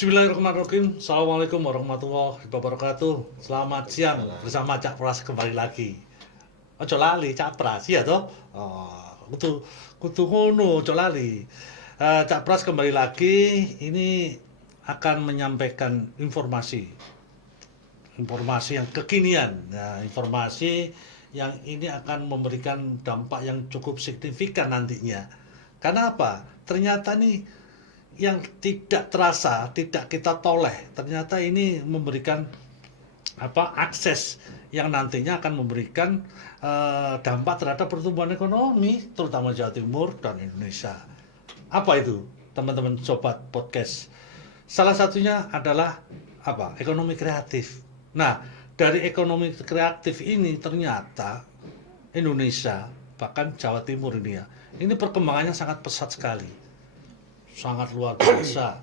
Bismillahirrahmanirrahim. Assalamualaikum warahmatullahi wabarakatuh. Selamat siang bersama Cak Pras kembali lagi. Ojo lali Cak Pras ya toh. Kudu ngono ojo lali. Cak Pras kembali lagi. Ini akan menyampaikan informasi yang kekinian. Nah, informasi yang ini akan memberikan dampak yang cukup signifikan nantinya. Karena apa? Ternyata nih yang tidak terasa, tidak kita toleh, ternyata ini memberikan akses yang nantinya akan memberikan dampak terhadap pertumbuhan ekonomi, terutama Jawa Timur dan Indonesia. Apa itu, teman-teman sobat podcast? Salah satunya adalah ekonomi kreatif. Nah, dari ekonomi kreatif ini ternyata Indonesia, bahkan Jawa Timur ini perkembangannya sangat pesat sekali. Sangat luar biasa,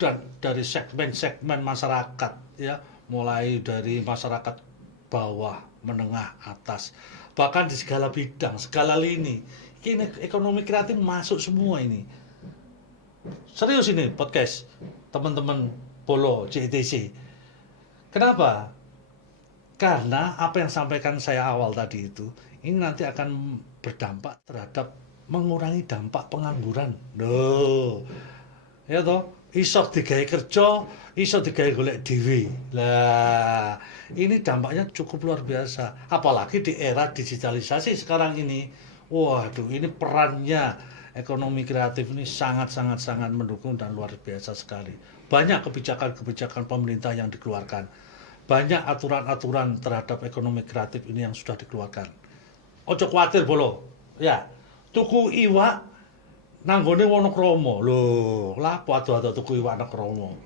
dan dari segmen-segmen masyarakat ya, mulai dari masyarakat bawah, menengah, atas, bahkan di segala bidang, segala lini ini ekonomi kreatif masuk semua ini. Serius ini podcast teman-teman Polo CTC. Kenapa? Karena apa yang sampaikan saya awal tadi itu, ini nanti akan berdampak terhadap mengurangi dampak pengangguran. Loh. Ya toh, iso digawe kerja, iso digawe golek dhewe. Lah, ini dampaknya cukup luar biasa. Apalagi di era digitalisasi sekarang ini. Waduh, ini perannya ekonomi kreatif ini sangat mendukung dan luar biasa sekali. Banyak kebijakan-kebijakan pemerintah yang dikeluarkan. Banyak aturan-aturan terhadap ekonomi kreatif ini yang sudah dikeluarkan. Ojo kuatir bolo. Ya. Tuku iwak nanggone Wonokromo. Lho, lapo ado-ado tuku iwak nang Kromo?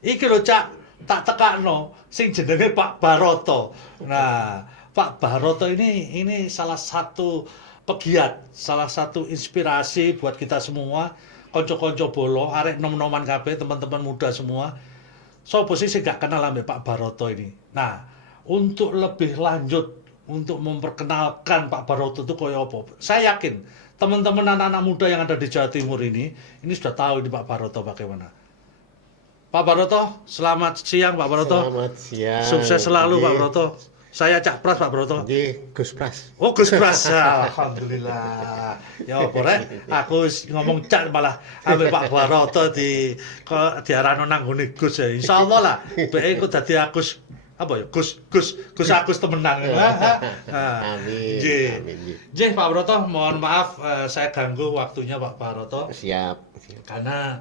Iki lho Cak, tak tekakno sing jenenge Pak Baroto. Nah, Pak Baroto ini salah satu pegiat, salah satu inspirasi buat kita semua, kanca-kanca bolo, arek nom-noman kabeh, teman-teman muda semua. Sopo sih gak kenal ambek Pak Baroto ini. Nah, untuk lebih lanjut, untuk memperkenalkan Pak Baroto itu koyo apa. Saya yakin teman-teman anak-anak muda yang ada di Jawa Timur ini sudah tahu ini Pak Baroto bagaimana. Pak Baroto, selamat siang Pak Baroto. Selamat siang. Sukses selalu Pak Baroto. Saya Cak Pras Pak Baroto. Nggih, Gus Pras. Oh, Gus Pras. Alhamdulillah. Ya apa rek, aku ngomong Cak malah ambek Pak Baroto diarano nang ngene Gus ya. Insyaallah lah, beke ku dadi Agus Gus Agus temenan. Amin. Nggih, Pak Baroto, mohon maaf saya ganggu waktunya Pak Baroto. Siap. Karena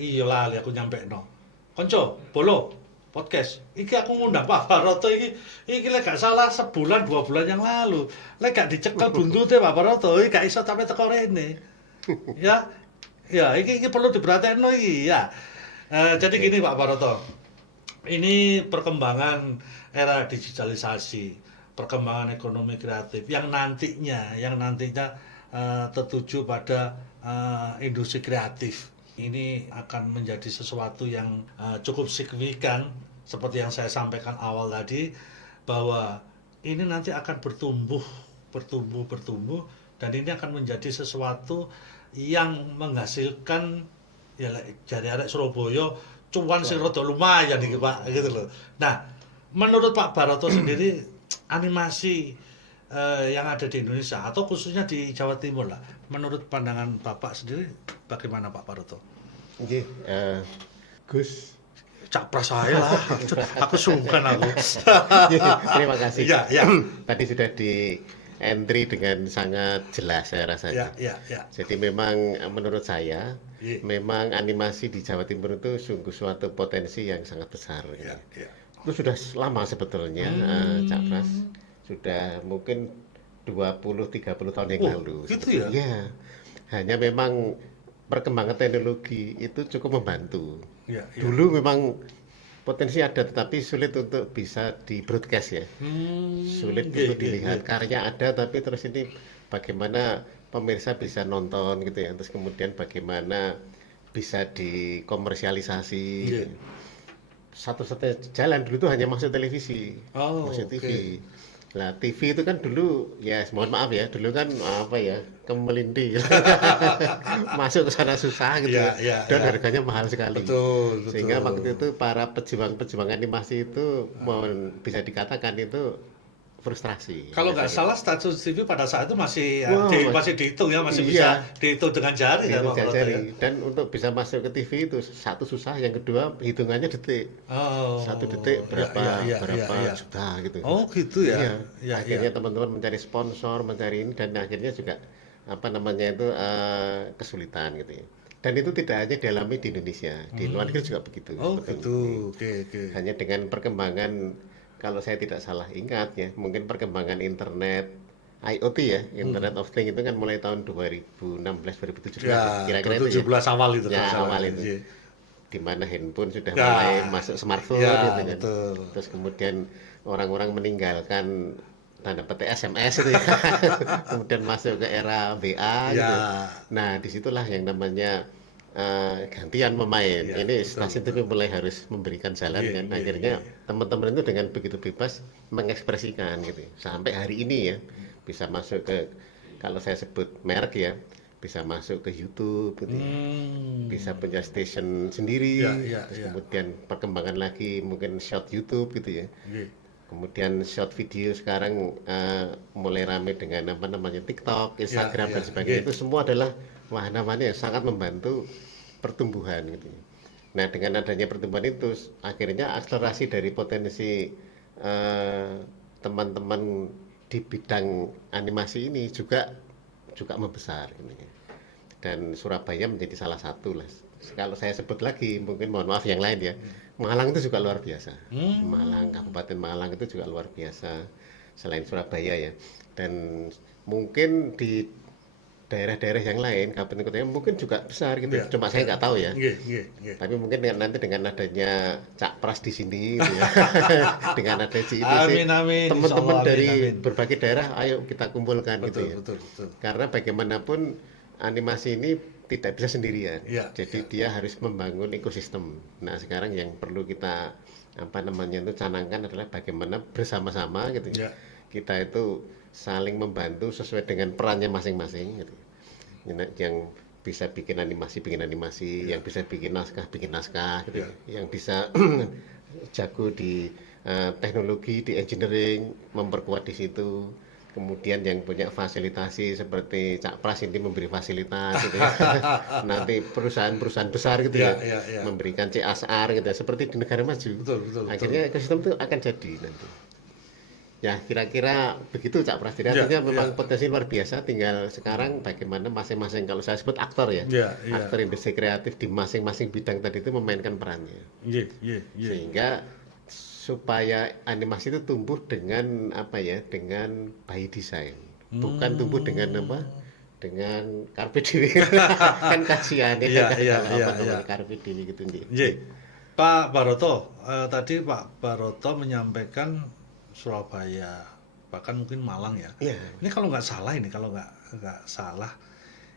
iya lali aku nyampekno. Konco, Bolo, podcast. Iki aku ngundang Pak Baroto iki lek gak salah sebulan 2 bulan yang lalu. Lek gak dicekel buntute Pak Baroto iki gak iso sampe teko rene. Ya. Ya, iki perlu diperhatekno iki ya. Jadi gini Pak Baroto. Ini perkembangan era digitalisasi, perkembangan ekonomi kreatif yang nantinya tertuju pada industri kreatif. Ini akan menjadi sesuatu yang cukup signifikan seperti yang saya sampaikan awal tadi, bahwa ini nanti akan bertumbuh dan ini akan menjadi sesuatu yang menghasilkan ya jare arek Surabaya cuan sing rada lumayan iki Pak gitu loh. Nah, menurut Pak Baroto sendiri animasi yang ada di Indonesia atau khususnya di Jawa Timur lah, menurut pandangan Bapak sendiri bagaimana Pak Baroto? Nggih, Gus. Cak Pras saya lah. Aku sungkan aku. Terima kasih. Ya. Tadi sudah di entry dengan sangat jelas saya rasanya. Ya. Jadi memang menurut saya memang animasi di Jawa Timur itu sungguh suatu potensi yang sangat besar. Ya. Itu sudah lama sebetulnya, Cak Pras. Sudah mungkin 20-30 tahun yang lalu. Gitu ya? Ya. Hanya memang perkembangan teknologi itu cukup membantu. Ya. Dulu memang potensi ada tetapi sulit untuk bisa di broadcast ya. Sulit untuk dilihat. Karya ada tapi terus ini bagaimana pemirsa bisa nonton gitu ya. Terus kemudian bagaimana bisa dikomersialisasi. Satu-satunya jalan dulu itu hanya masuk televisi, masuk TV. Lah TV itu kan dulu ya mohon maaf ya, dulu kan apa ya, kemelindi. Masuk ke sana susah gitu Iya, ya. iya, Dan iya. harganya mahal sekali. Betul, Sehingga waktu betul. itu para pejuang-pejuang animasi itu bisa dikatakan itu frustrasi Kalau nggak biasanya. salah stasiun TV pada saat itu masih Wah, masih dihitung ya, masih bisa iya, dihitung dengan jari ya itu Pak Broto ya. jari. Dan untuk bisa masuk ke TV itu satu susah, yang kedua hitungannya detik. Satu detik Oh, ya, ya, berapa ya, ya, berapa ya. juta gitu. Oh gitu ya, Iya, ya, ya. akhirnya teman-teman mencari sponsor, mencari ini, dan akhirnya juga apa namanya itu kesulitan gitu ya. Dan itu tidak hanya dialami di Indonesia, di luar negeri Hmm. juga begitu Oh sebetulnya. gitu, Jadi, oke, oke. hanya dengan perkembangan, kalau saya tidak salah ingat ya, mungkin perkembangan internet IoT ya, Hmm. Internet of Things itu kan mulai tahun 2016 2017 ya, Ya, kira-kira itu ya. 2017 awal itu Ya kalau salah. awal itu, Iya. di mana handphone sudah mulai Ya, masuk smartphone gitu ya kan. betul. Terus kemudian orang-orang meninggalkan tanda petik SMS itu ya. Kemudian masuk ke era WA gitu. Ya, Nah, disitulah yang namanya gantian pemain. ya Ini betul, stasiun betul. TV mulai harus memberikan jalan Iya, kan. iya, Akhirnya iya. teman-teman itu dengan begitu bebas mengekspresikan gitu. Sampai hari ini ya bisa masuk ke, kalau saya sebut merek ya, bisa masuk ke YouTube gitu ya, bisa Hmm. punya station sendiri, Ya, ya, terus ya. kemudian perkembangan lagi mungkin short YouTube gitu ya, Iya. kemudian short video sekarang mulai rame dengan apa namanya TikTok, Ya, Instagram ya, dan sebagainya. iya. Itu semua adalah wahana-wahana yang sangat membantu pertumbuhan gitu ya. Nah, dengan adanya pertumbuhan itu akhirnya akselerasi dari potensi eh, teman-teman di bidang animasi ini juga juga membesar gitu ya. Dan Surabaya menjadi salah satu lah. Kalau saya sebut lagi, mungkin mohon maaf yang lain ya. Malang itu juga luar biasa. Malang, Hmm. Kabupaten Malang itu juga luar biasa. Selain Surabaya ya. Dan mungkin di daerah-daerah yang lain, kabupaten kotanya mungkin juga besar gitu. Iya, Cuma saya iya. nggak tahu ya. Iya, iya, iya. Tapi mungkin nanti dengan adanya Cak Pras di sini gitu ya. Dengan ada CITC, Amin, amin. Insya teman-teman Allah, amin, dari amin. berbagai daerah ayo kita kumpulkan gitu Betul, ya. betul, betul. Karena bagaimanapun animasi ini tidak bisa sendirian. Iya, Jadi iya. dia harus membangun ekosistem. Nah, sekarang yang perlu kita apa namanya itu canangkan adalah bagaimana bersama-sama gitu ya. Iya. Kita itu saling membantu sesuai dengan perannya masing-masing gitu. Yang bisa bikin animasi, yang bisa bikin naskah gitu Iya. ya. Yang bisa jago di teknologi, di engineering, memperkuat di situ. Kemudian yang punya fasilitasi seperti Cak Pras ini memberi fasilitas gitu ya. Nanti perusahaan-perusahaan besar gitu Iya, ya iya, iya. memberikan CSR gitu ya, seperti di negara maju. Betul, betul, betul. Akhirnya ekosistem itu akan jadi nanti. Ya, kira-kira begitu Cak Pras. Jadi Iya, artinya iya. memang potensi luar biasa, tinggal sekarang bagaimana masing-masing, kalau saya sebut aktor ya. Iya, iya. Aktor industri kreatif di masing-masing bidang tadi itu memainkan perannya. Iya, iya, iya. Sehingga supaya animasi itu tumbuh dengan apa ya, dengan by design, bukan tumbuh dengan apa, dengan carpe diem. Kan kasihan ya Iya, iya, kalau iya, apa iya. namanya carpe diem gitu nih. Iya. Pak Baroto, tadi Pak Baroto menyampaikan Surabaya, bahkan mungkin Malang ya. Iya, Ini kalau nggak salah ini, kalau nggak salah,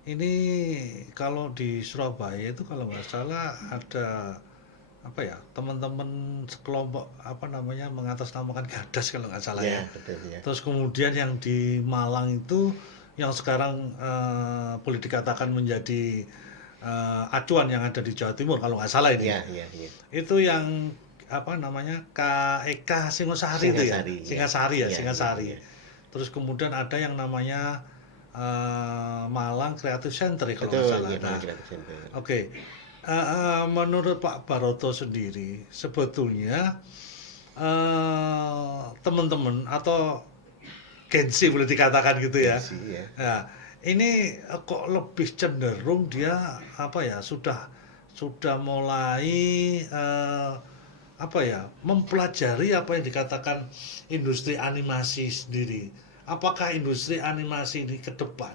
ini kalau di Surabaya itu kalau nggak salah ada apa ya, teman-teman sekelompok apa namanya mengatasnamakan Gadas kalau nggak salah iya ya. betul ya. Terus kemudian yang di Malang itu yang sekarang boleh dikatakan menjadi acuan yang ada di Jawa Timur kalau nggak salah ini. Iya, iya, iya. Itu yang apa namanya KEK Singosari itu ya, Singasari, ya. Singasari ya, Iya, Singasari. iya, iya. Terus kemudian ada yang namanya Malang Creative Center ya, kalau nggak Betul, salah. iya, Nah, Kreatif Center. oke. Menurut Pak Baroto sendiri, sebetulnya teman-teman atau Gen Z boleh dikatakan gitu ya. Iya sih, ya. Nah, ini kok lebih cenderung dia apa ya, sudah mulai apa ya, mempelajari apa yang dikatakan industri animasi sendiri. Apakah industri animasi ini ke depan,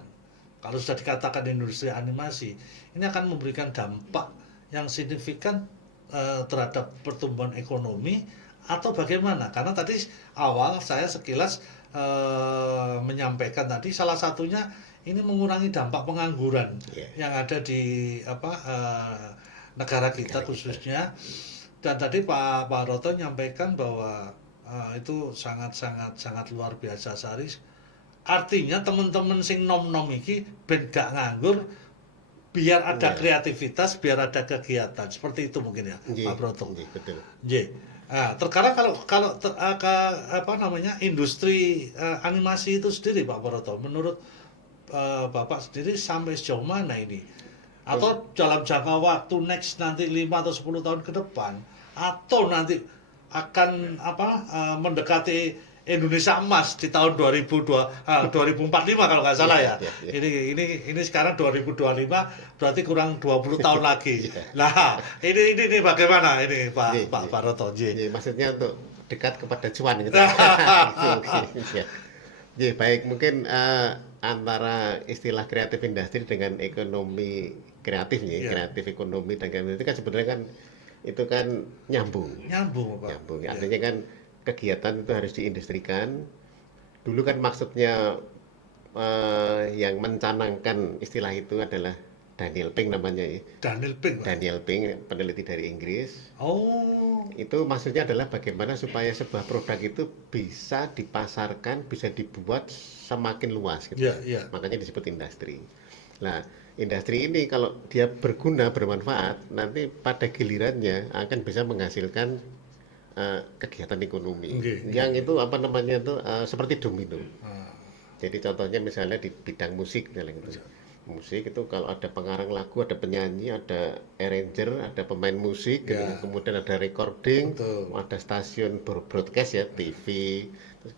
kalau sudah dikatakan industri animasi, ini akan memberikan dampak yang signifikan terhadap pertumbuhan ekonomi atau bagaimana? Karena tadi awal saya sekilas menyampaikan tadi salah satunya ini mengurangi dampak pengangguran Iya. yang ada di apa negara kita khususnya. Dan tadi Pak Roto menyampaikan bahwa itu sangat luar biasa Saris. Artinya teman-teman sing nom-nom iki ben gak nganggur, biar ada Iya. kreativitas, biar ada kegiatan. Seperti itu mungkin ya, Nggih, Pak Broto. nggih, betul. Nggih. Nah, terkadang kalau apa namanya industri animasi itu sendiri Pak Broto, menurut Bapak sendiri sampai sejauh mana ini? Atau dalam jangka waktu next nanti 5 atau 10 tahun ke depan, atau nanti akan mendekati Indonesia Emas di tahun 2045 kalau nggak salah ya. Iya, iya. Ini sekarang 2025 berarti kurang 20 tahun lagi. Iya. Nah, ini bagaimana ini Nggih, Pak nggih. Roto? Nggih, maksudnya untuk dekat kepada cuan gitu. Iya. Nggih, baik, mungkin antara istilah kreatif industri dengan ekonomi kreatif ya, Iya. kreatif ekonomi dan kreatif itu kan sebenarnya kan itu kan nyambung. Nyambung Pak. Nyambung. Iya. Artinya kan kegiatan itu harus diindustrikan. Dulu kan maksudnya yang mencanangkan istilah itu adalah Daniel Pink namanya ya. Daniel Pink Pak. Daniel Pink, peneliti dari Inggris. Oh, Itu maksudnya adalah bagaimana supaya sebuah produk itu bisa dipasarkan, bisa dibuat semakin luas gitu. iya, iya. Makanya disebut industri. Nah, industri ini kalau dia berguna, bermanfaat, nanti pada gilirannya akan bisa menghasilkan kegiatan ekonomi. Nggih, Yang itu apa namanya itu seperti domino. Ah, Jadi contohnya misalnya di bidang musik misalnya gitu. Musik itu kalau ada pengarang lagu, ada penyanyi, ada arranger, ada pemain musik, gitu. Ya. Kemudian ada recording, Betul. ada stasiun broadcast ya, TV, terus,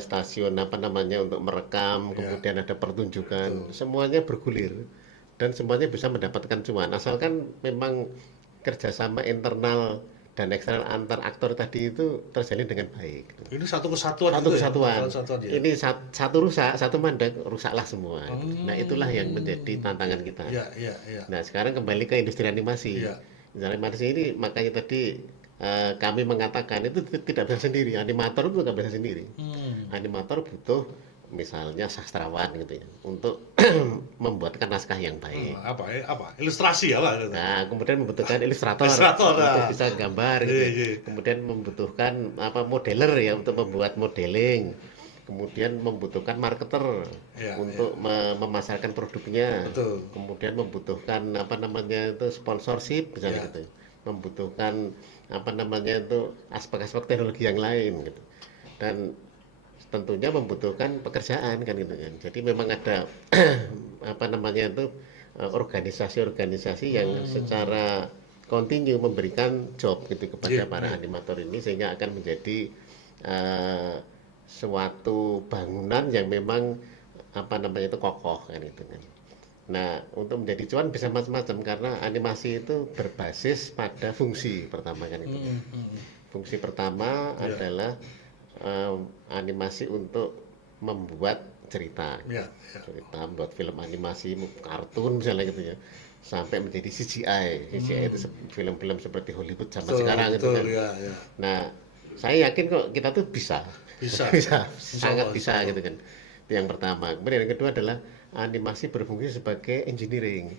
stasiun apa namanya untuk merekam, Ya. kemudian ada pertunjukan, semuanya bergulir dan semuanya bisa mendapatkan cuan asalkan memang kerjasama internal dan eksternal antar aktor tadi itu terjalin dengan baik. Gitu. Ini satu kesatuan Satu itu ya? kesatuan. Kesatuan ya? Ini satu rusak, satu mandek, rusaklah semua. Nah, itulah yang menjadi tantangan kita. Iya, iya, iya. Nah, sekarang kembali ke industri animasi. Iya. Industri animasi ini makanya tadi kami mengatakan itu tidak bisa sendiri. Animator itu nggak bisa sendiri. Animator butuh misalnya sastrawan gitu ya untuk membuatkan naskah yang baik. Apa? Ilustrasi ya, Pak? Nah, kemudian membutuhkan ilustrator, Ilustrator, untuk nah. bisa gambar gitu. Iya, iya. Kemudian membutuhkan apa modeler ya untuk membuat modeling. Kemudian membutuhkan marketer Iya, untuk memasarkan produknya. Betul. Kemudian membutuhkan apa namanya itu sponsorship misalnya Iya. gitu. Membutuhkan apa namanya itu aspek-aspek teknologi yang lain gitu. Dan tentunya membutuhkan pekerjaan kan gitu kan. Jadi memang ada apa namanya itu organisasi-organisasi yang secara kontinu memberikan job gitu kepada Iya, para iya. animator ini sehingga akan menjadi suatu bangunan yang memang apa namanya itu kokoh kan gitu kan. Nah, untuk menjadi cuan bisa macam-macam karena animasi itu berbasis pada fungsi pertama kan itu. Fungsi pertama Iya. adalah animasi untuk membuat cerita, Iya, cerita, membuat film animasi, kartun misalnya gitu ya, sampai menjadi CGI. CGI itu film-film seperti Hollywood zaman sekarang itu betul, kan. ya, ya. Nah, saya yakin kok kita tuh bisa, Bisa. bisa, Insya sangat Allah, bisa insya Allah. gitu kan. Itu yang pertama. Kemudian yang kedua adalah animasi berfungsi sebagai engineering.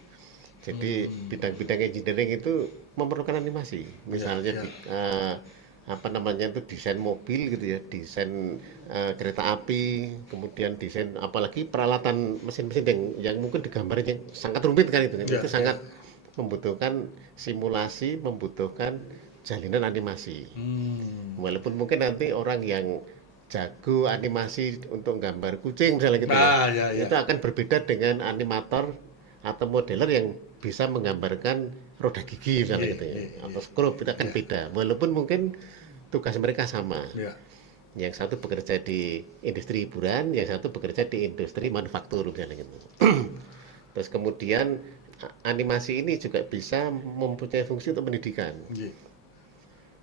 Jadi bidang-bidang engineering itu memerlukan animasi. Misalnya ya. apa namanya itu desain mobil gitu ya, desain kereta api, kemudian desain apalagi peralatan mesin-mesin yang mungkin digambarnya sangat rumit kan itu kan. Ya, Itu sangat membutuhkan simulasi, membutuhkan jalinan animasi. Walaupun mungkin nanti orang yang jago animasi untuk gambar kucing misalnya gitu Nah, ya, ya. itu akan berbeda dengan animator atau modeler yang bisa menggambarkan roda gigi misalnya Iya, gitu ya, iya, atau skrup itu akan beda walaupun mungkin tugas mereka sama. Ya. Yang satu bekerja di industri hiburan, yang satu bekerja di industri manufaktur misalnya gitu. Terus kemudian animasi ini juga bisa mempunyai fungsi untuk pendidikan, Iya.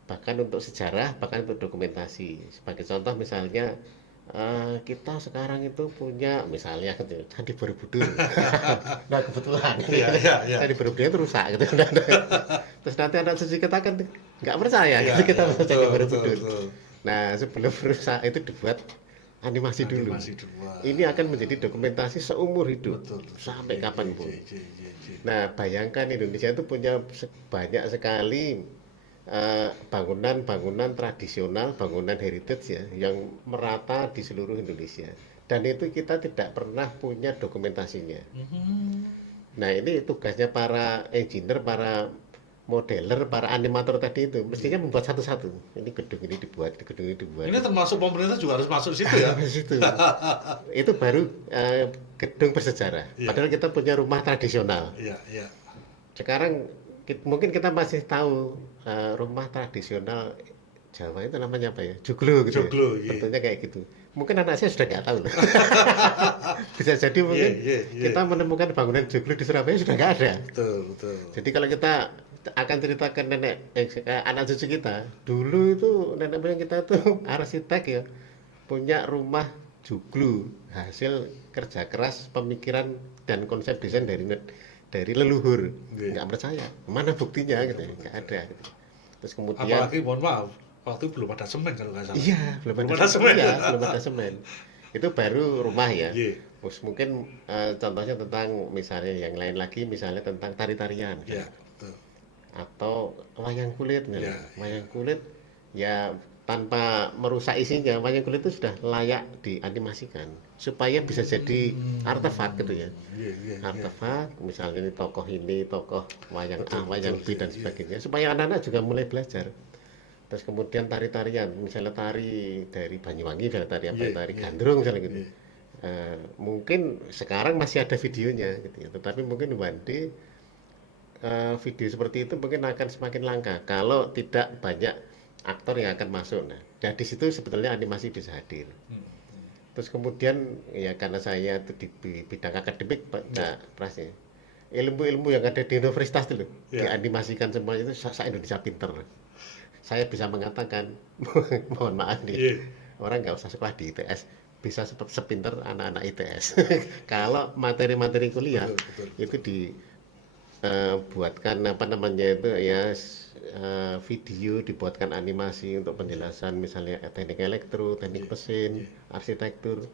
bahkan untuk sejarah, bahkan untuk dokumentasi. Sebagai contoh misalnya kita sekarang itu punya misalnya gitu, Candi Borobudur. Nah kebetulan Iya, iya, iya. Candi Borobudur itu rusak gitu. Terus nanti anak cucu kita kan nggak percaya Iya, gitu kita iya, masuk Candi betul, Borobudur. betul. Nah sebelum rusak itu dibuat animasi dulu. Animasi dulu. Ini akan menjadi dokumentasi seumur hidup Betul. sampai kapanpun. Iya, iya, iya, iya. Nah bayangkan Indonesia itu punya banyak sekali bangunan-bangunan tradisional, bangunan heritage ya, yang merata di seluruh Indonesia. Dan itu kita tidak pernah punya dokumentasinya. Nah, ini tugasnya para engineer, para modeler, para animator tadi itu mestinya membuat satu-satu. Ini gedung ini dibuat, gedung ini dibuat. Ini termasuk pemerintah juga harus masuk situ ya. Di situ. Itu baru gedung bersejarah. Iya. Padahal kita punya rumah tradisional. Iya, iya. Sekarang mungkin kita masih tahu rumah tradisional Jawa itu namanya apa ya? Joglo gitu. Joglo, ya. iya. Bentuknya kayak gitu. Mungkin anak saya sudah nggak tahu loh. Bisa jadi mungkin Iya. kita menemukan bangunan joglo di Surabaya sudah nggak ada. Betul, betul. Jadi kalau kita akan ceritakan anak cucu kita, dulu itu nenek moyang kita tuh arsitek ya, punya rumah joglo hasil kerja keras, pemikiran dan konsep desain dari leluhur. Iya. Nggak percaya, mana buktinya gitu, nggak ada. Gitu. Terus kemudian Apalagi mohon maaf, waktu belum ada semen kalau nggak salah. iya, belum ada semen. Iya, belum ada semen. Itu baru rumah ya. Iya. Terus mungkin contohnya tentang misalnya yang lain lagi, misalnya tentang tari-tarian. Iya, betul. Atau wayang kulit misalnya. Ya, Wayang kulit ya tanpa merusak isinya, wayang kulit itu sudah layak dianimasikan supaya bisa jadi artefak gitu ya. Iya. Artefak misalnya ini tokoh wayang A, Betul, wayang betul, B dan iya. sebagainya supaya anak-anak juga mulai belajar. Terus kemudian tari-tarian, misalnya tari dari Banyuwangi, misalnya tari apa, Iya, tari iya. gandrung misalnya gitu. Iya. Mungkin sekarang masih ada videonya gitu ya, tetapi mungkin one day video seperti itu mungkin akan semakin langka kalau tidak banyak aktor yang akan masuk. Nah, di situ sebetulnya animasi bisa hadir. Terus kemudian ya karena saya itu di bidang akademik, Pak Pras ya, ilmu-ilmu yang ada di universitas itu loh, Ya. dianimasikan semua itu se-Indonesia pinter. Saya bisa mengatakan, mohon maaf nih, Iya. orang nggak usah sekolah di ITS, bisa sepinter anak-anak ITS. Kalau materi-materi kuliah Betul. itu buatkan apa namanya itu ya video, dibuatkan animasi untuk penjelasan misalnya teknik elektro, teknik mesin, arsitektur.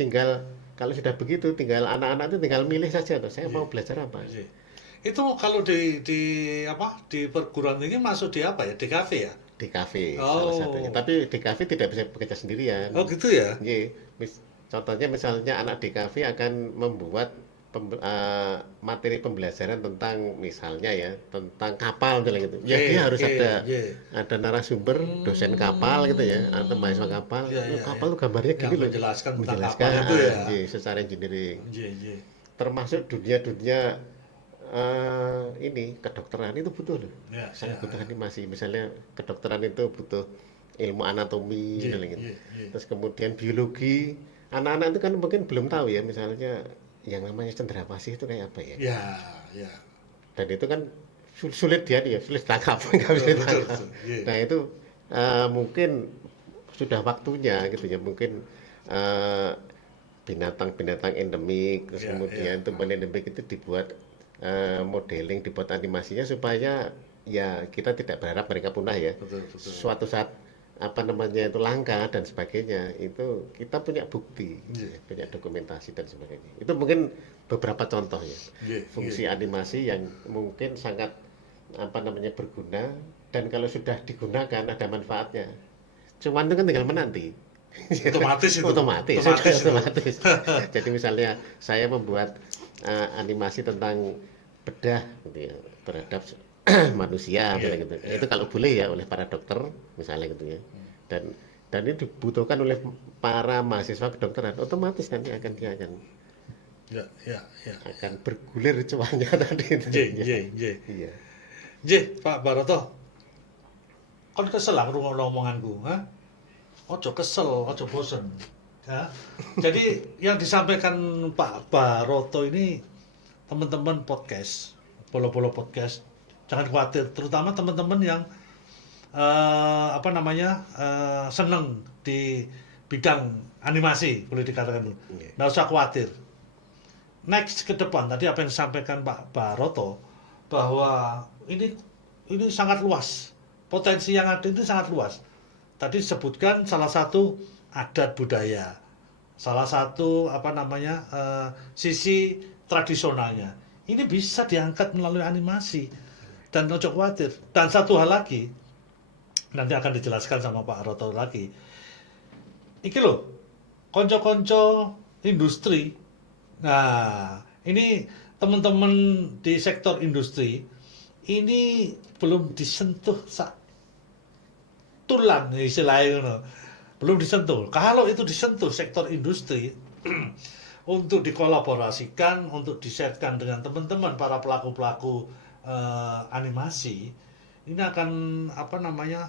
Tinggal kalau sudah begitu, tinggal anak-anak itu tinggal milih saja tuh, saya mau belajar apa. Iya. Itu kalau di apa di perguruan tinggi masuk di apa ya? Di kafe ya? Di kafe Oh. salah satunya. Tapi di kafe tidak bisa bekerja sendirian. Oh gitu ya? Iya, contohnya misalnya anak di kafe akan membuat materi pembelajaran tentang misalnya ya tentang kapal misalnya gitu. Ya Iya, dia harus iya, iya. ada narasumber dosen kapal gitu ya atau mahasiswa kapal. Iya, Kapal tuh gambarnya Yang gini loh. menjelaskan tentang Menjelaskan kapal itu ya. iya, secara engineering. Iya. Termasuk dunia-dunia ini kedokteran itu butuh loh. Ya, Sangat ya. butuh animasi. Misalnya kedokteran itu butuh ilmu anatomi Iya, misalnya gitu. iya. Terus kemudian biologi. Anak-anak itu kan mungkin belum tahu ya misalnya yang namanya cenderawasih itu kayak apa ya. Ya. Dan itu kan sulit sulit tangkap, nggak bisa Betul, ditangkap. betul, iya. Nah itu mungkin sudah waktunya gitu ya, mungkin binatang-binatang endemik, terus Iya, kemudian iya. tumbuhan endemik itu dibuat modeling, dibuat animasinya supaya ya kita tidak berharap mereka punah ya. Betul. Suatu saat apa namanya itu langka dan sebagainya, itu kita punya bukti, Iya. punya dokumentasi dan sebagainya. Itu mungkin beberapa contoh ya. Iya. Fungsi animasi yang mungkin sangat apa namanya berguna, dan kalau sudah digunakan ada manfaatnya. Cuman itu kan tinggal menanti. Otomatis itu. Otomatis. Jadi misalnya saya membuat animasi tentang bedah gitu ya, terhadap manusia misalnya gitu. Iya. Itu kalau boleh ya oleh para dokter misalnya gitu ya. Dan ini dibutuhkan oleh para mahasiswa kedokteran, otomatis nanti dia akan Ya. bergulir cuannya tadi itu. Iya. Pak Baroto. Kon kesel aku ngono omonganku, ha? Ojo kesel, ojo bosen. Ya. Jadi yang disampaikan Pak Baroto ini teman-teman podcast, bolo-bolo podcast, jangan khawatir, terutama teman-teman yang seneng di bidang animasi, boleh dikatakan dulu. Iya. Nggak usah khawatir. Next ke depan tadi apa yang disampaikan Pak Baroto bahwa ini sangat luas. Potensi yang ada itu sangat luas. Tadi disebutkan salah satu adat budaya, salah satu sisi tradisionalnya. Ini bisa diangkat melalui animasi dan ojo khawatir. Dan satu hal lagi, nanti akan dijelaskan sama Pak Roto lagi. Iki loh, konco-konco industri. Nah, ini teman-teman di sektor industri ini belum disentuh sak tulan istilahnya ngono. Belum disentuh. Kalau itu disentuh sektor industri untuk dikolaborasikan, untuk di-share-kan dengan teman-teman para pelaku-pelaku animasi, ini akan apa namanya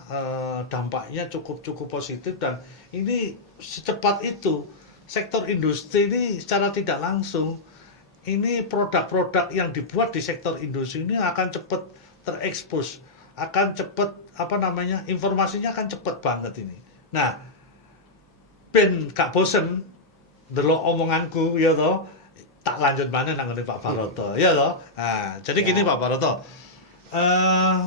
dampaknya cukup positif, dan ini secepat itu sektor industri ini secara tidak langsung ini produk-produk yang dibuat di sektor industri ini akan cepat terekspos, akan cepat apa namanya informasinya akan cepat banget ini. Nah, ben gak bosen delok omonganku ya toh, tak lanjut mana nang Pak Baroto ya toh. Nah, jadi gini Pak Baroto. Eh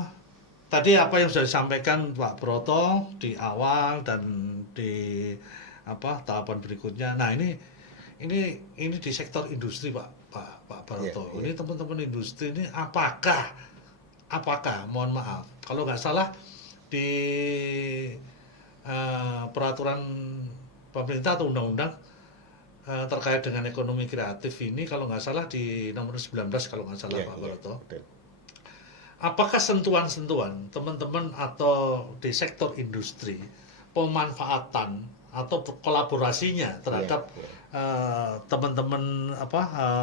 Tadi apa yang sudah disampaikan Pak Broto di awal dan di apa tahapan berikutnya. Nah, ini di sektor industri Pak Broto. Ini teman-teman industri ini apakah mohon maaf kalau nggak salah di peraturan pemerintah atau undang-undang terkait dengan ekonomi kreatif ini, kalau nggak salah di nomor 19 kalau nggak salah Pak Broto. Apakah sentuhan-sentuhan teman-teman atau di sektor industri, pemanfaatan atau kolaborasinya terhadap teman-teman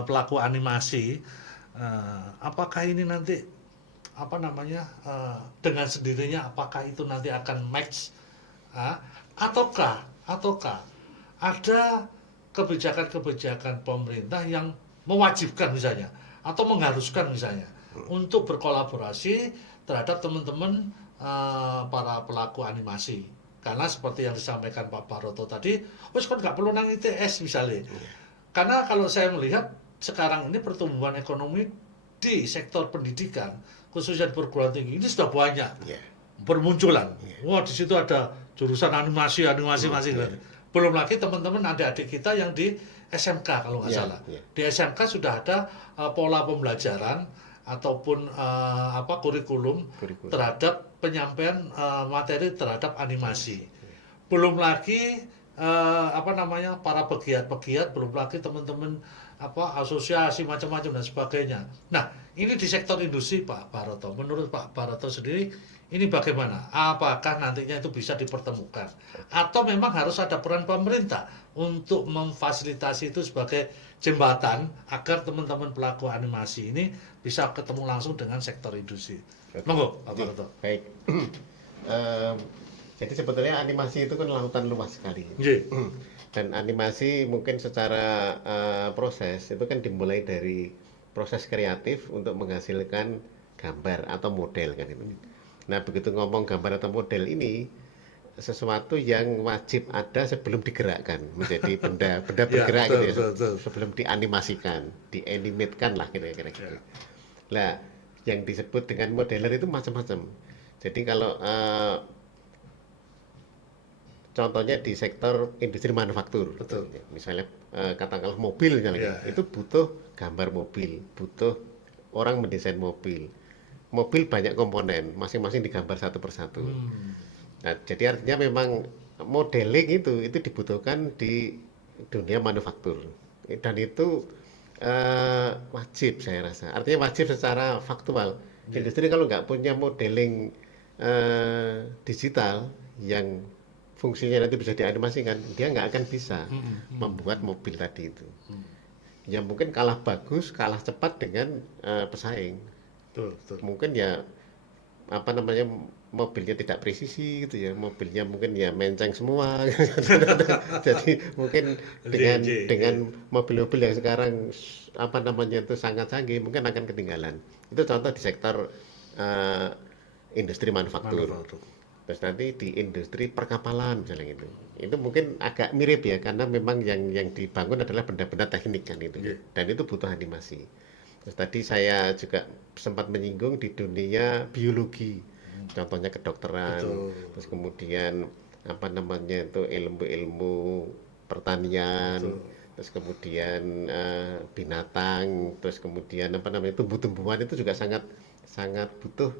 pelaku animasi, apakah ini nanti apa namanya dengan sendirinya apakah itu nanti akan match, ataukah ada kebijakan-kebijakan pemerintah yang mewajibkan misalnya atau mengharuskan misalnya untuk berkolaborasi terhadap teman-teman para pelaku animasi. Karena seperti yang disampaikan Pak Baroto tadi, wes kan nggak perlu nang ITS misalnya. Karena kalau saya melihat sekarang ini pertumbuhan ekonomi di sektor pendidikan, khususnya di perguruan tinggi ini sudah banyak bermunculan. Wah, di situ ada jurusan animasi masing. Belum lagi teman-teman adik-adik kita yang di SMK kalau nggak salah. Di SMK sudah ada pola pembelajaran ataupun kurikulum terhadap penyampaian materi terhadap animasi. Belum lagi para pegiat-pegiat, belum lagi teman-teman asosiasi macam-macam dan sebagainya. Nah, ini di sektor industri Pak Baroto. Menurut Pak Baroto sendiri ini bagaimana? Apakah nantinya itu bisa dipertemukan atau memang harus ada peran pemerintah untuk memfasilitasi itu sebagai jembatan agar teman-teman pelaku animasi ini bisa ketemu langsung dengan sektor industri. Monggo, Pak Baroto. Baik. Jadi sebetulnya animasi itu kan lautan luas sekali. Dan animasi mungkin secara proses itu kan dimulai dari proses kreatif untuk menghasilkan gambar atau model kan itu. Nah, begitu ngomong gambar atau model ini sesuatu yang wajib ada sebelum digerakkan menjadi benda bergerak gitu ya. Sebelum dianimasikan, dianimatkan lah kira-kira gitu. Nah, yang disebut dengan modeler itu macam-macam. Jadi kalau contohnya di sektor industri manufaktur, misalnya katakanlah mobil misalnya, itu butuh gambar mobil, butuh orang mendesain mobil. Mobil banyak komponen, masing-masing digambar satu persatu. Nah, jadi artinya memang modeling itu dibutuhkan di dunia manufaktur, dan itu wajib saya rasa. Artinya wajib secara faktual. Industri kalau nggak punya modeling digital yang fungsinya nanti bisa dianimasikan, dia nggak akan bisa membuat mobil tadi itu. Ya mungkin kalah bagus, kalah cepat dengan pesaing. Mungkin ya mobilnya tidak presisi gitu ya, mobilnya mungkin ya menceng semua. Jadi mungkin dengan mobil-mobil yang sekarang itu sangat canggih, mungkin akan ketinggalan. Itu contoh di sektor industri manufaktur. Terus nanti di industri perkapalan misalnya gitu. Itu mungkin agak mirip ya, karena memang yang dibangun adalah benda-benda teknik kan itu. Dan itu butuh animasi. Terus tadi saya juga sempat menyinggung di dunia biologi. Contohnya kedokteran. Terus kemudian itu ilmu-ilmu pertanian. Terus kemudian binatang, terus kemudian tumbuh-tumbuhan itu juga sangat butuh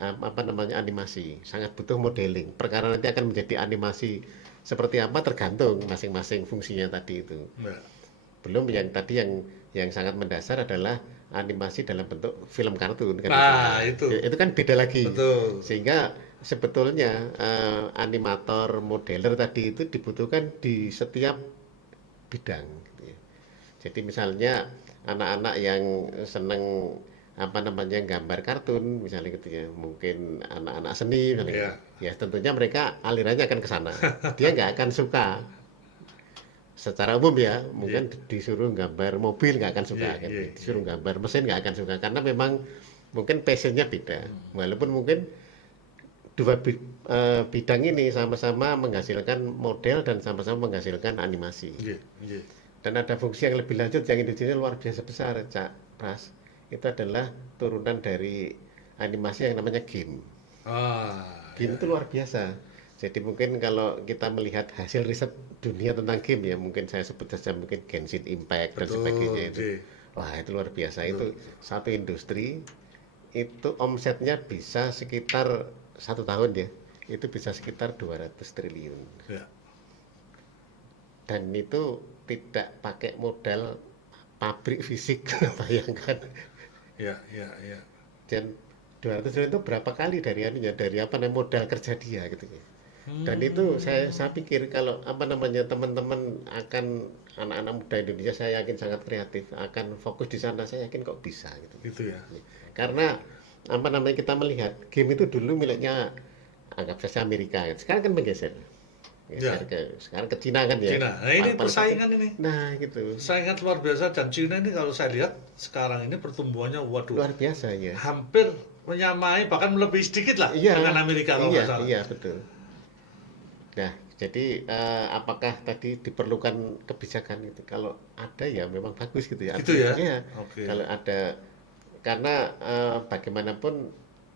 apa namanya animasi, sangat butuh modeling. Perkara nanti akan menjadi animasi seperti apa tergantung masing-masing fungsinya tadi itu. Ya. Belum yang tadi yang sangat mendasar adalah animasi dalam bentuk film kartun kan Nah, itu. itu kan beda lagi. Betul. Sehingga sebetulnya animator modeler tadi itu dibutuhkan di setiap bidang gitu ya. Jadi misalnya anak-anak yang seneng apa namanya gambar kartun misalnya gitu ya, mungkin anak-anak seni misalnya Iya. gitu. Ya tentunya mereka alirannya akan ke sana. Dia nggak akan suka secara umum ya, mungkin disuruh gambar mobil nggak akan suka, kan. Disuruh gambar mesin nggak akan suka karena memang mungkin passionnya beda. Walaupun mungkin dua bidang ini sama-sama menghasilkan model dan sama-sama menghasilkan animasi. Iya, iya. Dan ada fungsi yang lebih lanjut yang industrinya luar biasa besar, Cak Pras. Itu adalah turunan dari animasi yang namanya game. Game itu luar biasa. Jadi mungkin kalau kita melihat hasil riset dunia tentang game ya, mungkin saya sebut saja mungkin Genshin Impact dan sebagainya itu. Wah, itu luar biasa. Itu satu industri itu omsetnya bisa sekitar 1 tahun ya, itu bisa sekitar 200 triliun. Ya. Dan itu tidak pakai modal pabrik fisik, bayangkan. Ya, ya, ya. Dan 200 triliun itu berapa kali dari anunya, dari apa namanya modal kerja dia gitu ya. Dan itu saya pikir kalau apa namanya teman-teman akan anak-anak muda Indonesia, saya yakin sangat kreatif akan fokus di sana, saya yakin kok bisa gitu. Itu ya. Karena apa namanya kita melihat game itu dulu miliknya anggap saja Amerika, sekarang kan menggeser. Sekarang ke Cina kan ya. Cina. Nah, ini persaingan ini. Nah, gitu. Persaingan luar biasa, dan Cina ini kalau saya lihat sekarang ini pertumbuhannya waduh. Luar biasa ya. Hampir menyamai bahkan melebihi sedikit lah dengan Amerika kalau nggak salah. Iya, betul. Nah, jadi apakah tadi diperlukan kebijakan gitu? Kalau ada ya memang bagus gitu ya. Gitu ya? Iya. Oke. Kalau ada, karena bagaimanapun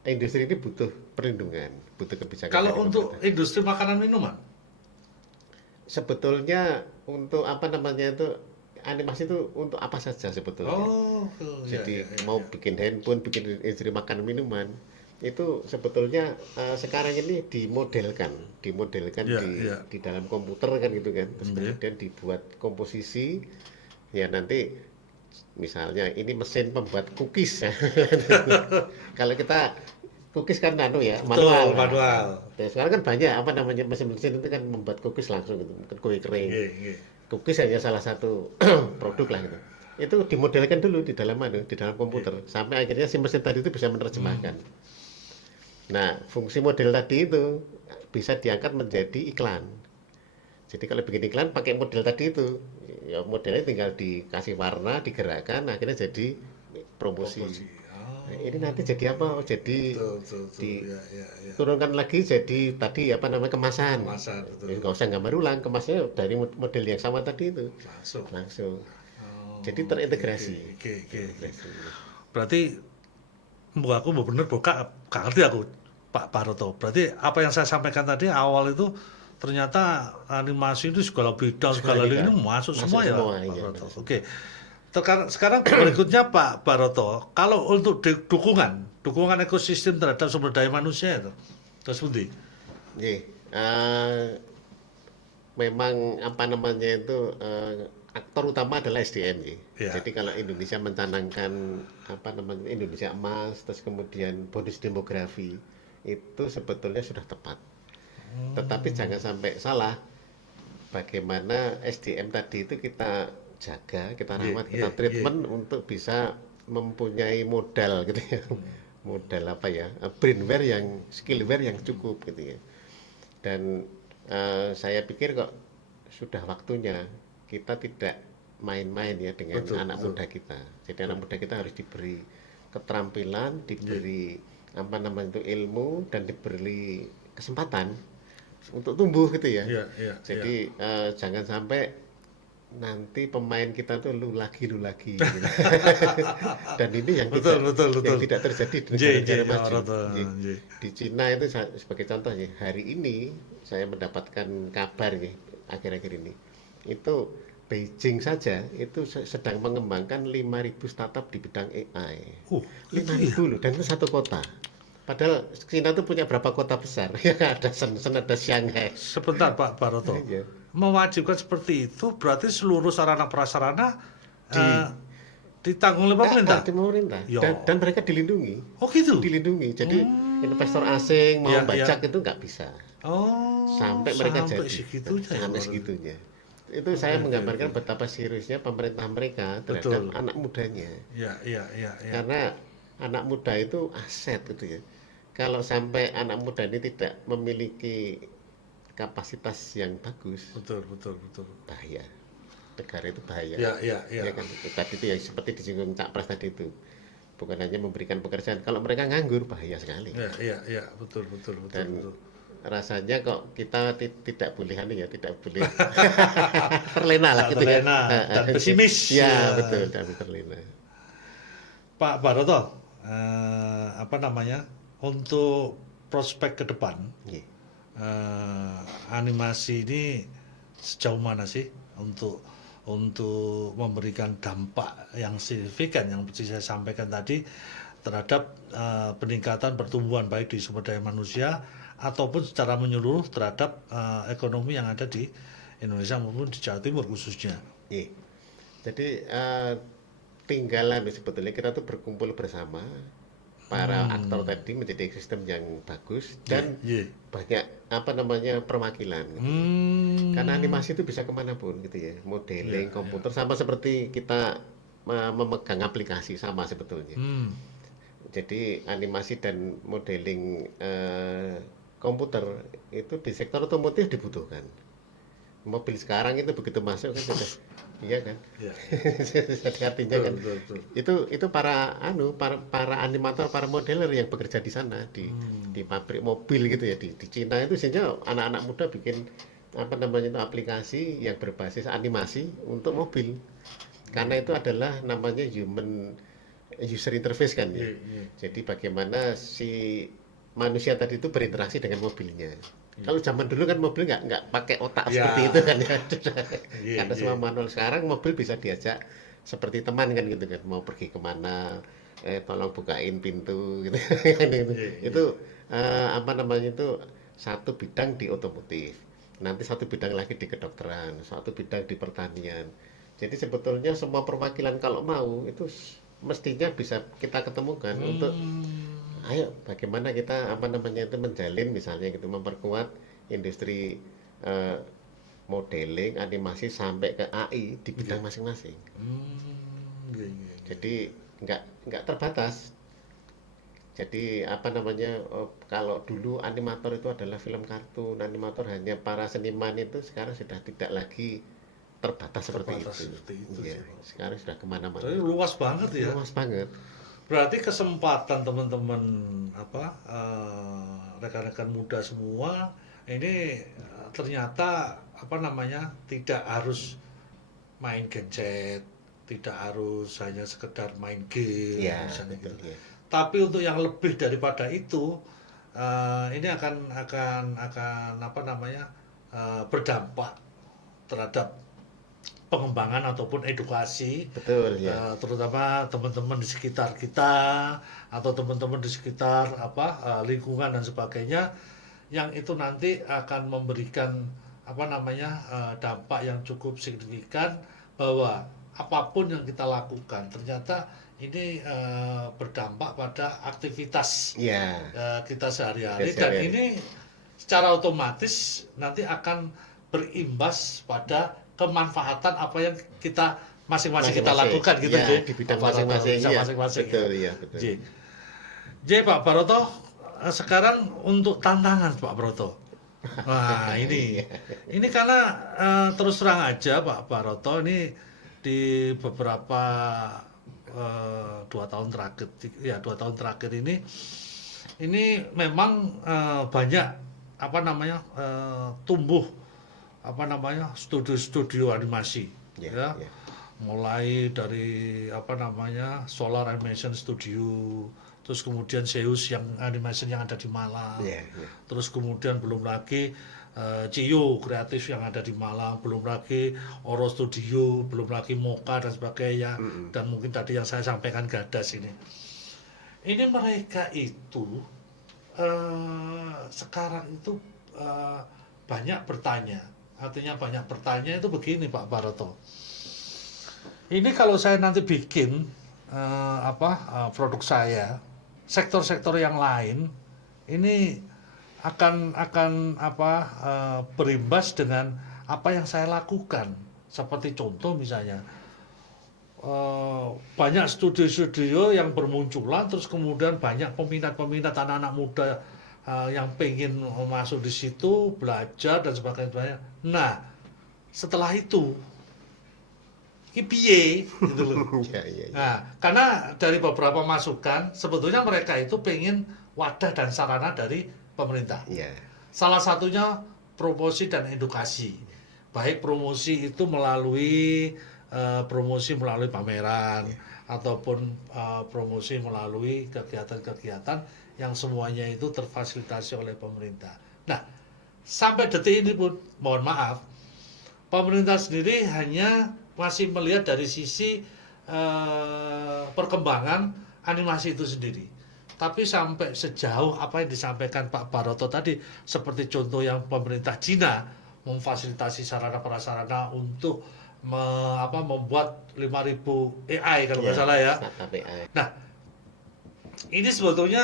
industri ini butuh perlindungan, butuh kebijakan. Kalau dari untuk pemerintah. industri makanan minuman, Sebetulnya untuk apa namanya itu animasi itu untuk apa saja sebetulnya. Jadi mau bikin handphone, bikin industri makanan minuman itu sebetulnya sekarang ini dimodelkan di dalam komputer kan gitu kan. Terus kemudian dibuat komposisi ya, nanti misalnya ini mesin pembuat cookies. Kalau kita cookies kan ya manual. Nah, sekarang kan banyak apa namanya mesin-mesin itu kan membuat cookies langsung gitu, mungkin kue kering. Cookies hanya salah satu produk lah gitu. Itu dimodelkan dulu di dalam komputer sampai akhirnya si mesin tadi itu bisa menerjemahkan. Nah, fungsi model tadi itu bisa diangkat menjadi iklan. Jadi kalau bikin iklan pakai model tadi itu, ya modelnya tinggal dikasih warna, digerakkan, akhirnya jadi promosi. Nah, ini nanti jadi apa? Jadi turunkan lagi jadi tadi apa namanya kemasan. Nggak usah gambar ulang, kemasnya dari model yang sama tadi itu. Langsung. Jadi terintegrasi. Berarti aku bener gak ngerti aku Pak Baroto. Berarti apa yang saya sampaikan tadi awal itu ternyata animasi itu segala bidang, segala ini masuk semua ya Pak Baroto. Oke. Sekarang berikutnya Pak Baroto, kalau untuk dukungan ekosistem terhadap sumber daya manusia itu terus seperti memang apa namanya itu aktor utama adalah SDM ya. Jadi kalau Indonesia mencanangkan apa namanya Indonesia emas, terus kemudian bonus demografi, itu sebetulnya sudah tepat. Tetapi jangan sampai salah, bagaimana SDM tadi itu kita jaga, kita rawat, kita treatment untuk bisa mempunyai modal gitu ya. Modal apa ya? Brainware yang skillware yang cukup gitu ya. Dan saya pikir kok sudah waktunya kita tidak main-main ya dengan anak muda kita. Jadi anak muda kita harus diberi keterampilan, diberi apa namanya itu ilmu, dan diberi kesempatan untuk tumbuh gitu ya. Jadi jangan sampai nanti pemain kita tuh lu lagi gitu. Dan ini yang tidak terjadi di negara-negara maju. Di Cina itu sebagai contoh ya, hari ini saya mendapatkan kabar nih akhir-akhir ini itu Beijing saja itu sedang mengembangkan 5.000 startup di bidang AI. 5.000 loh, dan itu satu kota. Padahal Cina tuh punya berapa kota besar? Ya ada Shenzhen, ada Shanghai. Sebentar Pak Baroto. Iya. Mewajibkan seperti itu berarti seluruh sarana prasarana Di ditanggung oleh pemerintah. di pemerintah Ya. dan mereka dilindungi, Oh gitu. dilindungi. Jadi investor asing mau Iya, bajak iya. itu nggak bisa. Oh, Sampai mereka sampai jadi segitunya ya, sampai Baroto. segitunya. Itu Oke, saya oke, menggambarkan oke. betapa seriusnya pemerintah mereka terhadap Betul. anak mudanya. Ya, ya, ya, ya. Karena anak muda itu aset gitu ya. Kalau sampai anak muda ini tidak memiliki kapasitas yang bagus, Betul, betul, betul. bahaya. Negara itu bahaya. Ya, ya, ya. Ya kan, tadi itu yang seperti disinggung Cak Pras tadi itu. Bukan hanya memberikan pekerjaan, kalau mereka nganggur bahaya sekali. Ya, ya, ya, betul, betul, betul, Dan betul. rasanya kok kita tidak boleh tidak boleh terlena lah Tak gitu ya. terlena dan pesimis. Ya, Ya. betul, dan terlena. Pak Baroto, apa namanya, untuk prospek ke depan, Iya. animasi ini sejauh mana sih untuk memberikan dampak yang signifikan yang seperti saya sampaikan tadi terhadap peningkatan pertumbuhan baik di sumber daya manusia ataupun secara menyeluruh terhadap ekonomi yang ada di Indonesia maupun di Jawa Timur khususnya. Iya. Jadi tinggalan sebetulnya kita tuh berkumpul bersama para aktor tadi menjadi sistem yang bagus dan Iya. banyak apa namanya perwakilan. Gitu. Karena animasi itu bisa kemanapun gitu ya, modeling, Iya, komputer sama seperti kita memegang aplikasi sama sebetulnya. Jadi animasi dan modeling komputer itu di sektor otomotif dibutuhkan. Mobil sekarang itu begitu masuk kan sudah, iya kan? Iya. Jadi artinya kan Betul. itu para para animator, para modeler yang bekerja di sana di pabrik mobil gitu ya di Cina itu sehingga anak-anak muda bikin apa namanya itu aplikasi yang berbasis animasi untuk mobil. Karena itu adalah namanya human user interface kan ya. Iya, iya. Jadi bagaimana si manusia tadi itu berinteraksi dengan mobilnya. Kalau zaman dulu kan mobil nggak pakai otak Ya. seperti itu kan ya. Iya, Karena iya. semua manual. Sekarang mobil bisa diajak seperti teman kan gitu kan. Mau pergi kemana, tolong bukain pintu gitu. Kan gitu. Iya, iya. Itu apa namanya itu satu bidang di otomotif. Nanti satu bidang lagi di kedokteran, satu bidang di pertanian. Jadi sebetulnya semua perwakilan kalau mau itu mestinya bisa kita ketemukan untuk ayo bagaimana kita apa namanya itu menjalin misalnya gitu memperkuat industri modeling animasi sampai ke AI di bidang masing-masing. Iya, iya. Jadi nggak terbatas. Jadi apa namanya kalau dulu animator itu adalah film kartun, animator hanya para seniman itu sekarang sudah tidak lagi terbatas seperti Terbatas itu. seperti itu Iya, sih, Pak. sekarang sudah kemana-mana. Jadi luas banget ya. Luas banget. Berarti kesempatan teman-teman rekan-rekan muda semua ini ternyata apa namanya tidak harus main gadget, tidak harus hanya sekedar main game Iya, misalnya betul, gitu. iya. Tapi untuk yang lebih daripada itu ini akan apa namanya berdampak terhadap pengembangan ataupun edukasi Betul ya. terutama teman-teman di sekitar kita atau teman-teman di sekitar lingkungan dan sebagainya yang itu nanti akan memberikan apa namanya dampak yang cukup signifikan bahwa apapun yang kita lakukan ternyata ini berdampak pada aktivitas Iya. kita sehari-hari Kita dan sehari-hari. ini secara otomatis nanti akan berimbas pada kemanfaatan apa yang kita masing-masing kita lakukan gitu ya, Ji. di bidang Apa masing-masing bisa ya. masing-masing Betul ya. ya, betul. Ji, Pak Baroto sekarang untuk tantangan Pak Baroto. Nah ini karena terus terang aja Pak Baroto ini di beberapa 2 tahun terakhir ya 2 tahun terakhir ini memang banyak apa namanya tumbuh apa namanya studio-studio animasi Ya, ya. ya. Mulai dari apa namanya Solar Animation Studio, terus kemudian Zeus yang animation yang ada di Malang, Ya, ya. terus kemudian belum lagi Ciyo kreatif yang ada di Malang, belum lagi Oro Studio, belum lagi Moka dan sebagainya, dan mungkin tadi yang saya sampaikan Gadas ini mereka itu sekarang itu banyak bertanya. Artinya banyak bertanya itu begini Pak Baroto. Ini kalau saya nanti bikin produk saya, sektor-sektor yang lain ini akan berimbas dengan apa yang saya lakukan. Seperti contoh misalnya banyak studio-studio yang bermunculan, terus kemudian banyak peminat-peminat anak-anak muda yang pengen masuk di situ, belajar dan sebagainya. Nah, setelah itu piye gitu loh. Ya, ya, ya. Nah, karena dari beberapa masukan sebetulnya mereka itu pengen wadah dan sarana dari pemerintah. Ya. Salah satunya promosi dan edukasi. Baik promosi itu melalui pameran ataupun promosi melalui kegiatan-kegiatan yang semuanya itu terfasilitasi oleh pemerintah. Nah, sampai detik ini pun mohon maaf, pemerintah sendiri hanya masih melihat dari sisi perkembangan animasi itu sendiri. Tapi sampai sejauh apa yang disampaikan Pak Baroto tadi, seperti contoh yang pemerintah Cina memfasilitasi sarana prasarana untuk membuat 5.000 AI kalau nggak salah ya. AI. Nah, ini sebetulnya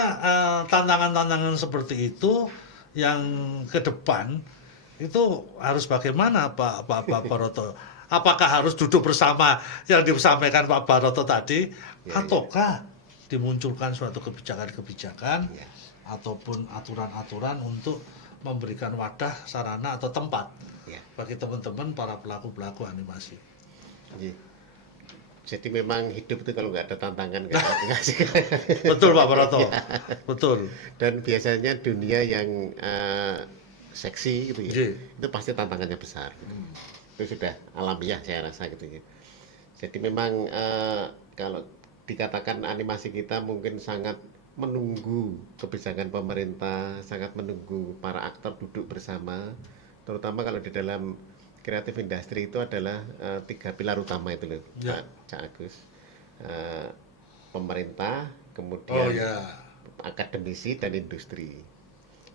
tantangan-tantangan seperti itu yang ke depan itu harus bagaimana Pak Baroto? Apakah harus duduk bersama yang disampaikan Pak Baroto tadi, ataukah dimunculkan suatu kebijakan-kebijakan ataupun aturan-aturan untuk memberikan wadah, sarana atau tempat bagi teman-teman para pelaku-pelaku animasi. Jadi memang hidup itu kalau nggak ada tantangan nggak sih. Betul Pak Baroto. Betul. Dan biasanya dunia yang seksi gitu ya, itu pasti tantangannya besar. Itu sudah alamiah saya rasa gitu ya. Jadi memang kalau dikatakan animasi kita mungkin sangat menunggu kebijakan pemerintah, sangat menunggu para aktor duduk bersama, terutama kalau di dalam kreatif industri itu adalah 3 pilar utama itu loh, Cak Agus. Pemerintah, kemudian akademisi dan industri.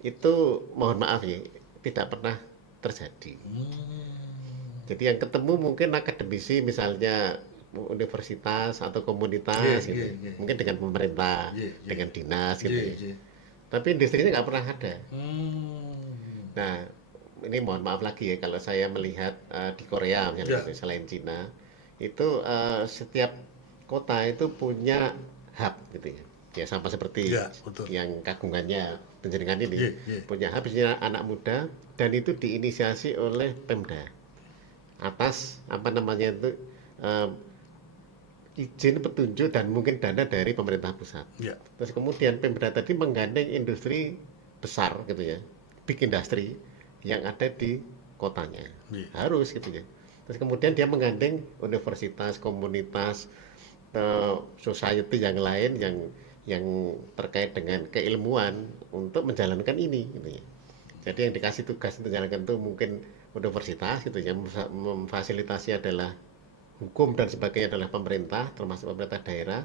Itu mohon maaf ya, tidak pernah terjadi. Jadi yang ketemu mungkin akademisi misalnya universitas atau komunitas gitu. Mungkin dengan pemerintah, dengan dinas gitu. Tapi industrinya nggak pernah ada. Nah, ini mohon maaf lagi ya kalau saya melihat di Korea misalnya selain Cina, itu setiap kota itu punya hub gitu ya. Ya sama seperti yang kagungannya penjaringan ini punya hub isinya anak muda, dan itu diinisiasi oleh Pemda atas izin petunjuk dan mungkin dana dari pemerintah pusat. Terus kemudian Pemda tadi menggandeng industri besar gitu ya, big industry yang ada di kotanya, harus gitu ya. Terus kemudian dia menggandeng universitas, komunitas, society yang lain yang terkait dengan keilmuan untuk menjalankan ini gitu ya. Jadi yang dikasih tugas untuk menjalankan itu mungkin universitas gitu ya, memfasilitasi adalah hukum dan sebagainya adalah pemerintah, termasuk pemerintah daerah.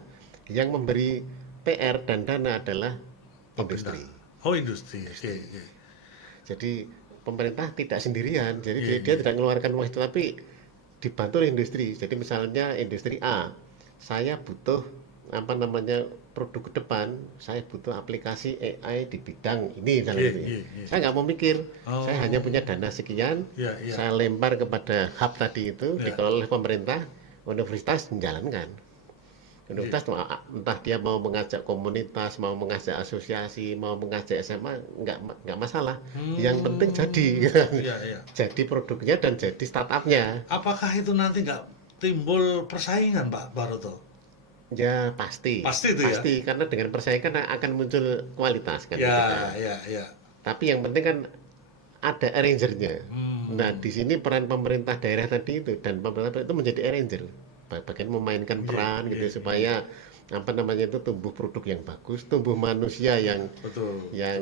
Yang memberi PR dan dana adalah industri. Industri. Jadi pemerintah tidak sendirian, jadi dia tidak mengeluarkan uang itu, tapi dibantu oleh industri. Jadi misalnya industri A, saya butuh produk ke depan, saya butuh aplikasi AI di bidang ini misalnya. Saya nggak mau mikir, saya hanya punya dana sekian, saya lempar kepada hub tadi itu, dikelola oleh pemerintah, universitas menjalankan. Universitas entah dia mau mengajak komunitas, mau mengajak asosiasi, mau mengajak SMA, nggak masalah. Yang penting jadi, jadi produknya dan jadi startupnya. Apakah itu nanti nggak timbul persaingan Pak Baroto? Ya pasti itu pasti, karena dengan persaingan akan muncul kualitas kan. Tapi yang penting kan ada arrangernya. Nah di sini peran pemerintah daerah tadi itu dan pemerintah itu menjadi arranger, bagian memainkan peran gitu supaya itu tumbuh produk yang bagus, tumbuh manusia yang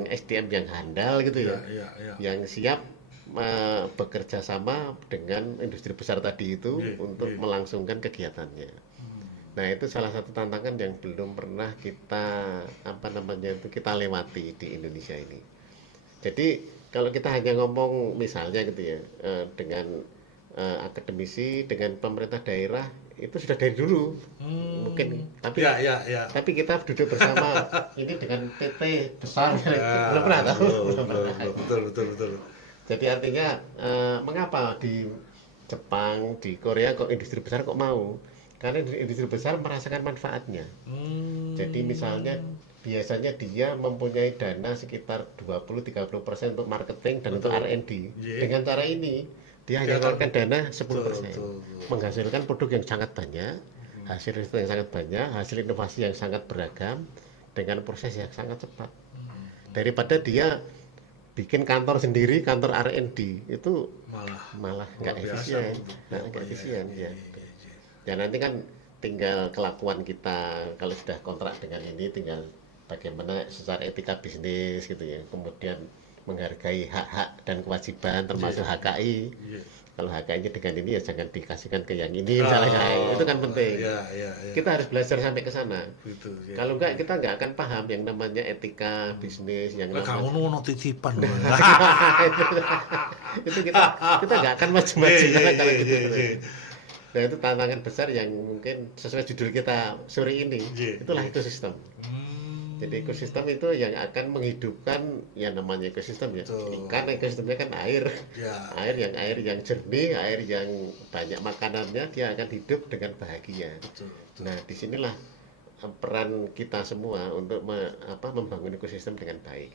SDM yang handal gitu ya, yang siap bekerja sama dengan industri besar tadi itu untuk melangsungkan kegiatannya. Nah, itu salah satu tantangan yang belum pernah kita lewati di Indonesia ini. Jadi kalau kita hanya ngomong misalnya gitu ya, dengan akademisi, dengan pemerintah daerah itu sudah dari dulu mungkin, tapi Ya, ya, ya. tapi kita duduk bersama ini dengan PT besar itu belum pernah tahu. Belum pernah. Betul, betul, betul. Jadi artinya mengapa di Jepang, di Korea kok industri besar kok mau? Karena industri besar merasakan manfaatnya. Jadi misalnya biasanya dia mempunyai dana sekitar 20-30% untuk marketing dan untuk R&D. Yeah. Dengan cara ini dia hanya mengeluarkan dana 10%, Betul. menghasilkan produk yang sangat banyak, hasil riset yang sangat banyak, hasil inovasi yang sangat beragam dengan proses yang sangat cepat. Daripada dia bikin kantor sendiri, kantor R&D itu malah nggak luar biasa. efisien, nggak efisien ya. Ya nanti kan tinggal kelakuan kita kalau sudah kontrak dengan ini, tinggal bagaimana secara etika bisnis gitu ya, kemudian menghargai hak-hak dan kewajiban termasuk HKI. Kalau HKI-nya dengan ini ya jangan dikasihkan ke yang ini misalnya, itu kan penting. Kita harus belajar sampai ke sana. Kalau enggak kita nggak akan paham yang namanya etika bisnis, yang Kamu namanya mau titipan. itu kita nggak akan maju-maju kalau gitu. Iya. Nah, itu tantangan besar yang mungkin sesuai judul kita sore ini. Itulah ekosistem. Jadi ekosistem itu yang akan menghidupkan yang namanya ekosistem ya. Ikan ekosistemnya kan air. Air yang jernih, air yang banyak makanannya, dia akan hidup dengan bahagia. Nah, disinilah peran kita semua untuk membangun ekosistem dengan baik.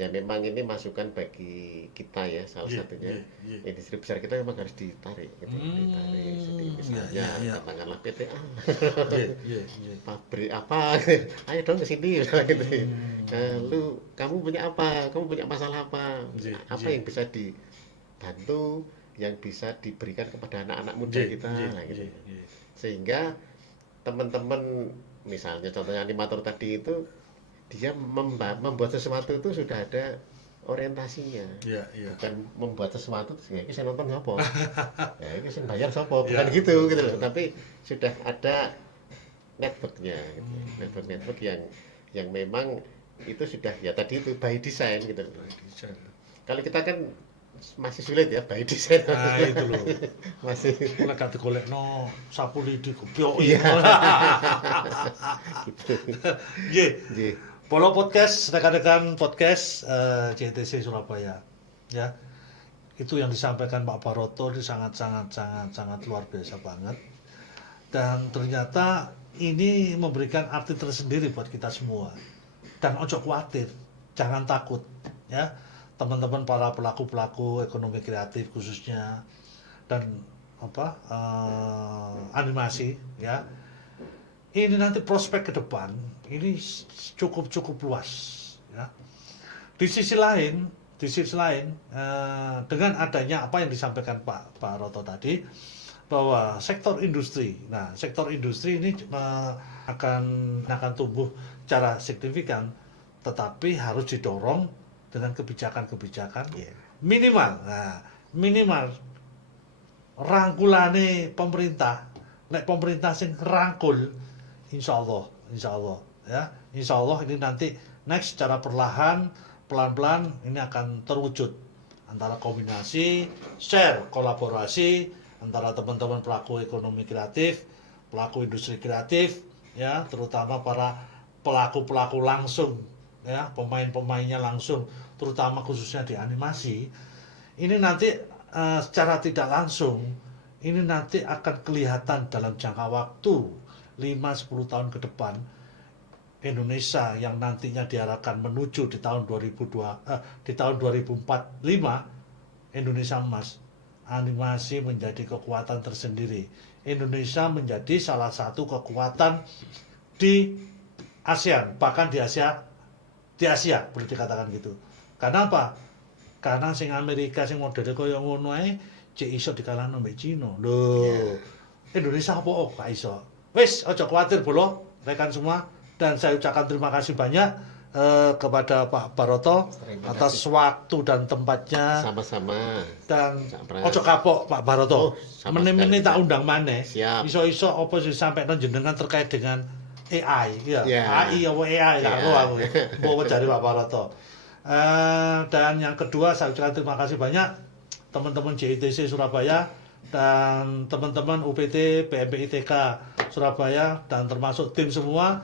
Ya memang ini masukan bagi kita ya, salah satunya industri besar kita memang harus ditarik gitu. Ditarik seperti misalnya katakanlah PTA pabrik apa ayo dong ke sini gitu. Lu kamu punya apa, kamu punya masalah apa, apa yang bisa dibantu, yang bisa diberikan kepada anak-anak muda kita gitu. Sehingga teman-teman misalnya contohnya animator tadi itu dia membuat sesuatu itu sudah ada orientasinya. Bukan membuat sesuatu ya ini saya nonton apa ya ini saya bayar siapa, bukan gitu loh, tapi sudah ada networknya gitu. Network yang memang itu sudah ya tadi itu by design gitu. Kalau kita kan masih sulit ya by design. Nah itu loh. Masih mulai kate golekno sapu lidi kopiok. Gitu. Nggih. Polo podcast, rekan-rekan podcast JTC Surabaya. Ya. Itu yang disampaikan Pak Baroto itu sangat luar biasa banget. Dan ternyata ini memberikan arti tersendiri buat kita semua. Dan ojo khawatir, jangan takut ya. Teman-teman para pelaku ekonomi kreatif khususnya dan animasi ya. Ini nanti prospek ke depan ini cukup luas ya. Di sisi lain dengan adanya apa yang disampaikan Pak Roto tadi bahwa sektor industri ini akan tumbuh secara signifikan, tetapi harus didorong dengan kebijakan minimal rangkulane pemerintah. Nek pemerintah sing rangkul, insya Allah ini nanti next secara pelan-pelan ini akan terwujud antara kombinasi, share, kolaborasi antara teman-teman pelaku ekonomi kreatif, pelaku industri kreatif ya, terutama para pelaku langsung ya, pemain-pemainnya langsung, terutama khususnya di animasi. Ini nanti secara tidak langsung ini nanti akan kelihatan dalam jangka waktu 5-10 tahun ke depan, Indonesia yang nantinya diarahkan menuju di tahun 2045 Indonesia emas, animasi menjadi kekuatan tersendiri. Indonesia menjadi salah satu kekuatan di ASEAN, bahkan di Asia boleh dikatakan gitu. Karena apa? Karena sing Amerika sing model koyo ngono ae cek iso dikalahno mbek Cina. Lho. Indonesia apa gak iso. Wis, ojo khawatir bolo, rekan semua, dan saya ucapkan terima kasih banyak kepada Pak Baroto Terima atas waktu dan tempatnya. Sama-sama. Dan Cak Pras. ojo kapok Pak Baroto. Oh, sama Meneh-meneh sekali, tak Cak. undang maneh. Siap. Iso-iso apa sih sampai jenengan terkait dengan AI ya. Ya. AI apa AI Ya. aku mau cari Pak Baroto. Dan yang kedua saya ucapkan terima kasih banyak teman-teman JITC Surabaya dan teman-teman UPT BMPITK Surabaya dan termasuk tim semua.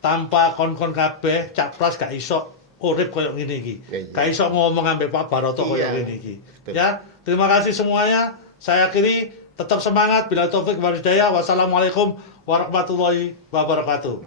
Tanpa kon-kon kabeh Cak Pras gak iso urip koyo ngene iki. Ya, iya. Gak iso ngomong ambek Pak Baroto koyo Iya. ngene iki. Betul. Ya, terima kasih semuanya. Saya akhiri, tetap semangat. Bila taufik wal hidayah. Wassalamualaikum warahmatullahi wabarakatuh.